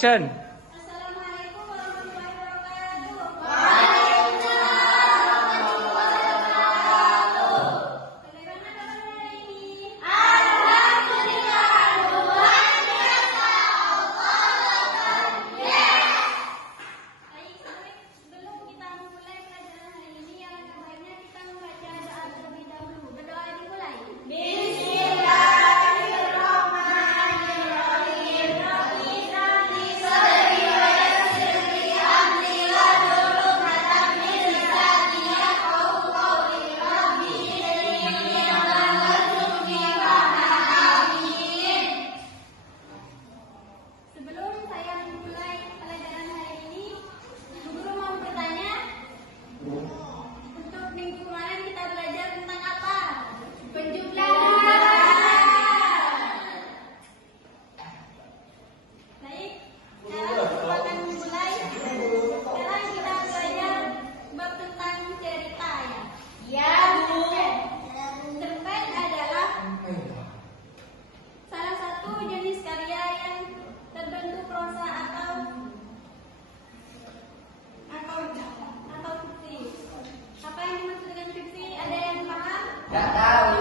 Chen. Assalamualaikum warahmatullahi wabarakatuh. Bagaimana kabarnya hari ini? Alhamdulillah, luar biasa. Baik, sebelum kita memulai pelajaran hari ini, yang baiknya kita membaca doa terlebih dahulu. Berdoa dimulai. Sebelum saya memulai pelajaran hari ini, guru mau bertanya, untuk minggu kemarin kita belajar tentang apa? Penjumlahan. Baik, sekarang kita akan memulai. Sekarang kita belajar bab tentang cerita ya. Ya, Bu. Cerpen adalah salah satu jenis karya yang terbentuk prosa atau fiksi. Apa yang dimaksud dengan fiksi? Ada yang paham? Nggak tahu.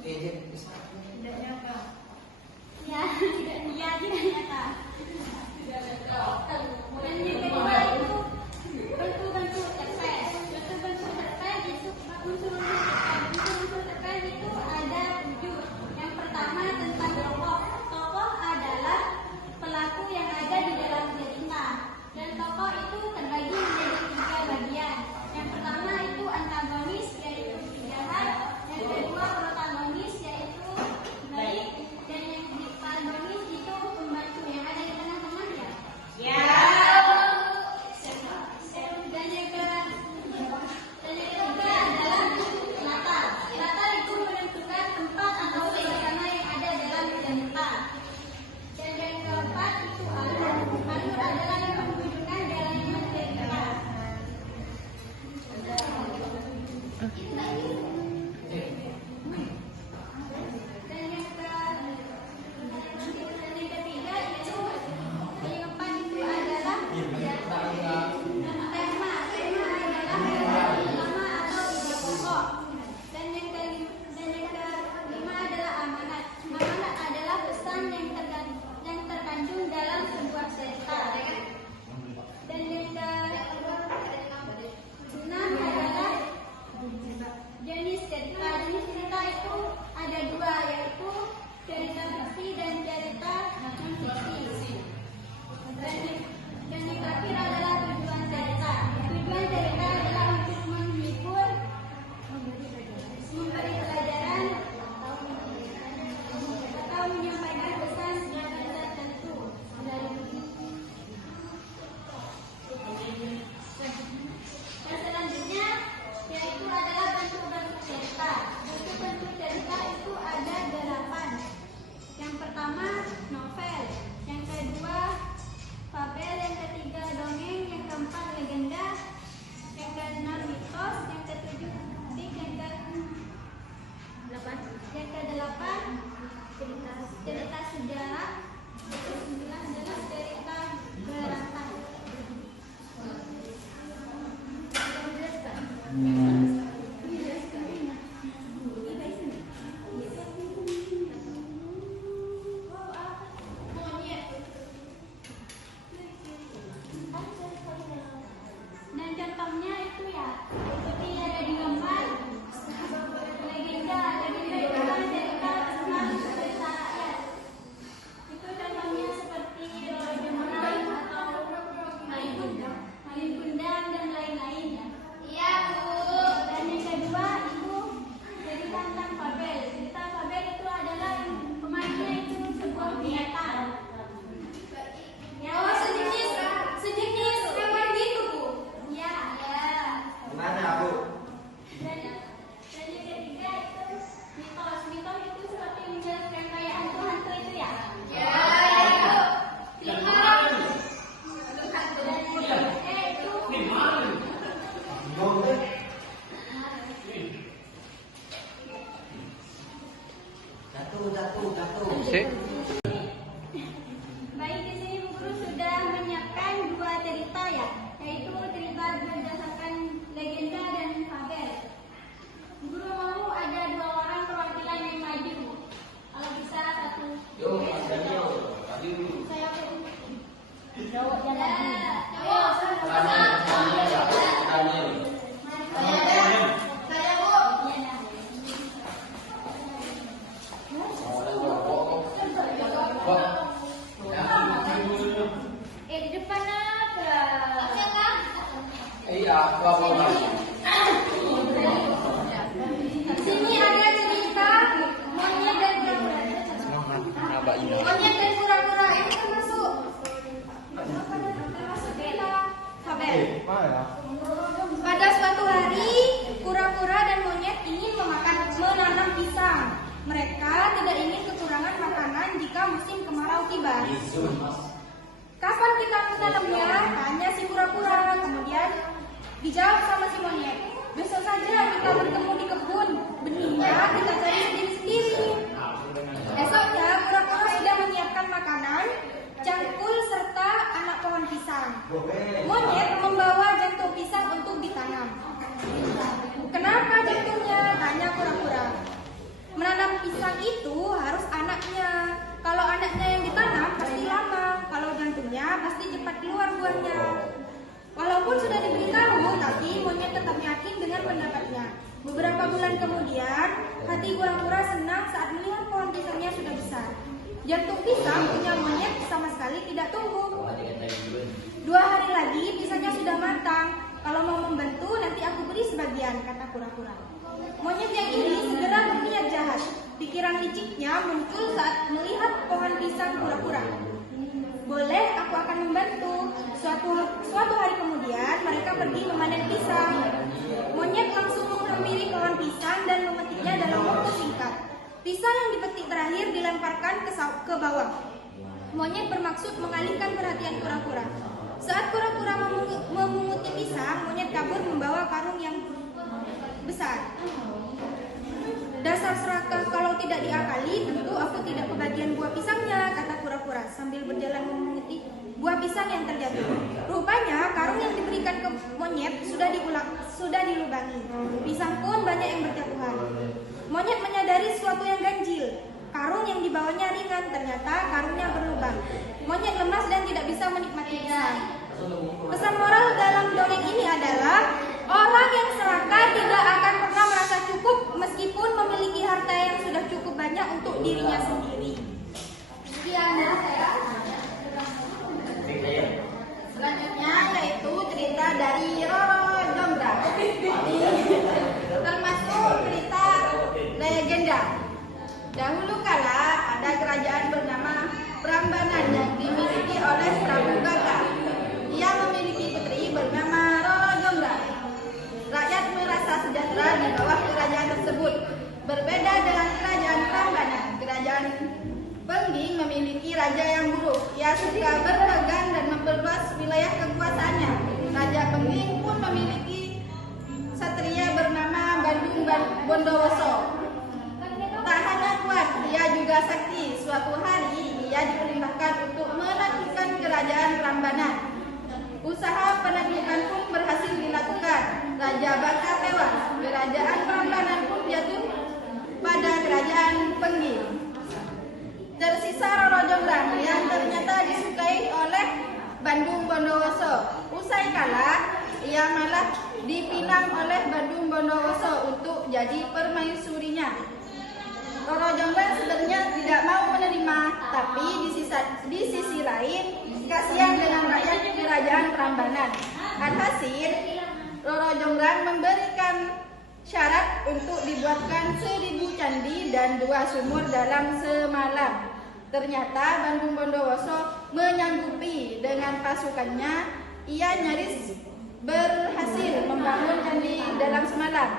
Tidak nyata. Ya, tidak nyata. Dan yang kedua itu bentuk-bentuk cerpen. Bentuk-bentuk cerpen itu unsur-unsur cerpen itu ada 7. Yang pertama tentang tokoh. Tokoh adalah pelaku yang ada di dalam cerita. Dan tokoh itu terbagi menjadi 3 bagian. Yang pertama itu antagonis, yaitu penjahat. Yang kedua protagonis, yaitu baik. Dan yang antagonis itu pembantu yang ada di tengah-tengah ya. Ya. Dan yang ketiga adalah latar. Latar itu menentukan tempat atau suasana yang ada dalam cerita. Dan yang keempat itu alur. Alur adalah yang menunjukkan jalannya cerita. Dan yang ketiga itu yang keempat itu adalah tema. Tema adalah tema atau ide pokok. Dan yang kelima adalah amanat. Amanat adalah pesan yang terkandung dalam sebuah cerita. Dan yang keenam adalah jenis cerita. Jenis cerita itu ada 2, yaitu cerita fiksi dan cerita non-fiksi. Dan yang terakhir adalah tujuan cerita. Tujuan cerita adalah untuk menghibur, memberi pelajaran, atau menyampaikan pesan tertentu. Dan selanjutnya yaitu adalah bentuk-bentuk cerita. Bentuk-bentuk cerita itu ada 8. Yang pertama novel, yang kedua fabel, yang ketiga dongeng, yang keempat legenda, yang keenam mitos, yang ketujuh fiktif, yang kedelapan cerita sejarah, yang kesembilan adalah cerita berantai. Dan contohnya itu ya, seperti ada di gambar legenda itu adalah cerita tentang cerita rakyat. Itu contohnya seperti Jemonang atau Malin Kundang dan lain-lain ya. Iya, Bu. Dan yang kedua itu cerita tentang fabel. Cerita fabel itu adalah yang pemainnya itu sebuah binatang. Ya, sejenis memang gitu, Bu. Ya. Gimana, Bu? Dan yang ketiga itu mitos. Mitos itu seperti menjelaskan kayak hantu-hantu itu ya. Ya. Dan yang ketiga itu Jatuh. Sik. Di depan apa? Iya, apa? Sini ada cerita monyet dan kura-kura. Monyet dan kura-kura ini termasuk kita. Pada suatu hari, kura-kura dan monyet ingin menanam pisang. Mereka tidak ingin kekurangan makanan jika musim kemarau tiba. Kapan kita menanamnya? Tanya si kura-kura. Kemudian dijawab sama si monyet. Besok saja kita bertemu di kebun. Benihnya kita cari sendiri-sendiri. Esoknya kura-kura sudah menyiapkan makanan, cangkul serta anak pohon pisang. Monyet membawa jantung pisang untuk ditanam. Kenapa jantungnya? Tanya kura-kura. Menanam pisang itu harus anaknya. Kalau anaknya yang ditanam pasti lama. Kalau jantungnya pasti cepat keluar buahnya. Walaupun sudah diberitahu, tapi monyet tetap yakin dengan pendapatnya. Beberapa bulan kemudian, hati kura-kura senang saat melihat pohon pisangnya sudah besar. Jantung pisang punya monyet sama sekali tidak tumbuh. 2 hari lagi pisangnya sudah matang. Kalau mau membantu, nanti aku beri sebagian, kata kura-kura. Monyet yang ini segera berniat jahat. Pikiran liciknya muncul saat melihat pohon pisang kura-kura. Boleh, aku akan membantu. Suatu hari kemudian, mereka pergi memanen pisang. Monyet langsung menghampiri pohon pisang dan memetiknya dalam waktu singkat. Pisang yang dipetik terakhir dilemparkan ke bawah. Monyet bermaksud mengalihkan perhatian kura-kura. Saat kura-kura memunguti pisang, monyet kabur membawa karung yang besar. Dasar serakah, kalau tidak diakali, tentu aku tidak kebagian buah pisangnya, kata kura-kura sambil berjalan memunguti buah pisang yang terjatuh. Rupanya karung yang diberikan ke monyet sudah dilubangi. Pisang pun banyak yang berjatuhan. Monyet menyadari sesuatu yang ganjil. Karung yang dibawanya ringan, ternyata karungnya berlubang. Monyet lemas dan tidak bisa menikmati pisang. Pesan moral dalam dongeng ini adalah orang yang serakah tidak akan pernah merasa cukup meskipun memiliki harta yang sudah cukup banyak untuk dirinya sendiri. Sekian dari saya. Selanjutnya yaitu cerita dari Roro Jonggrang. Termasuk cerita legenda. Dahulu kala ada kerajaan bernama Prambanan yang dimiliki oleh Prabu Gaga. Ia memiliki putri bernama Roro Jonggrang. Rakyat merasa sejahtera di bawah kerajaan tersebut. Berbeda dengan kerajaan Prambanan, kerajaan Pengging memiliki raja yang buruk. Ia suka berdagang dan memperluas wilayah kekuasaannya. Raja Pengging pun memiliki satria bernama Bandung Bondowoso. Tak hanya kuat, ia juga sakti. Suatu hari ia diperintahkan untuk menaklukkan kerajaan Prambanan. Usaha penaklukan pun berhasil dilakukan. Raja Baka tewas. Kerajaan Prambanan pun jatuh pada kerajaan Pengging. Tersisa Roro Jonggrang yang ternyata disukai oleh Bandung Bondowoso. Usai kalah, ia malah dipinang oleh Bandung Bondowoso untuk jadi permaisurinya. Roro Jonggrang sebenarnya tidak mau menerima, tapi di sisi lain kasihan dengan rakyat kerajaan Prambanan. Alhasil, Roro Jonggrang memberikan syarat untuk dibuatkan 1000 candi dan 2 sumur dalam semalam. Ternyata Bandung Bondowoso menyanggupi. Dengan pasukannya, ia nyaris berhasil membangun candi dalam semalam.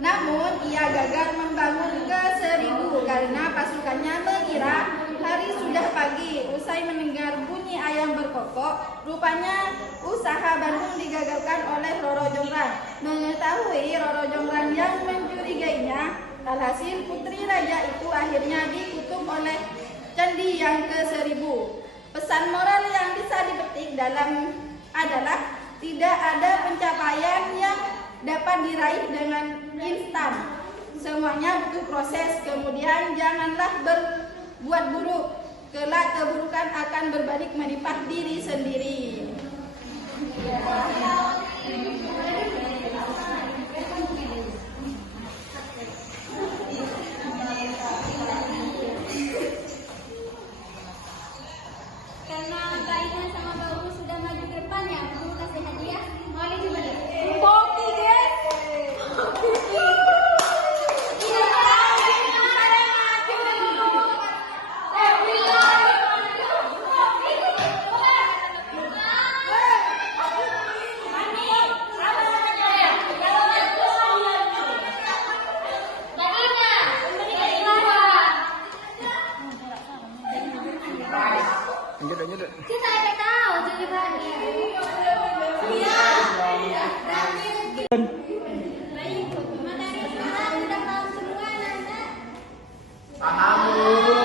Namun ia gagal membangun ke-1000 karena pasukannya mengira hari sudah pagi. Usai mendengar bunyi ayam berkokok, rupanya usaha Bandung digagalkan oleh Roro Jonggrang. Mengetahui Roro Jonggrang yang mencurigainya, alhasil putri raja itu akhirnya dikutuk oleh candi yang ke-1000. Pesan moral yang bisa dipetik dalam adalah tidak ada pencapaian yang dapat diraih dengan instan. Semuanya butuh proses. Kemudian janganlah berbuat buruk. Kelak keburukan akan berbalik menimpa diri sendiri. Lanjut. Kita ada tahu jawabannya. Iya. Baik, materi sudah tahu semua, Nanda. Paham, Bu.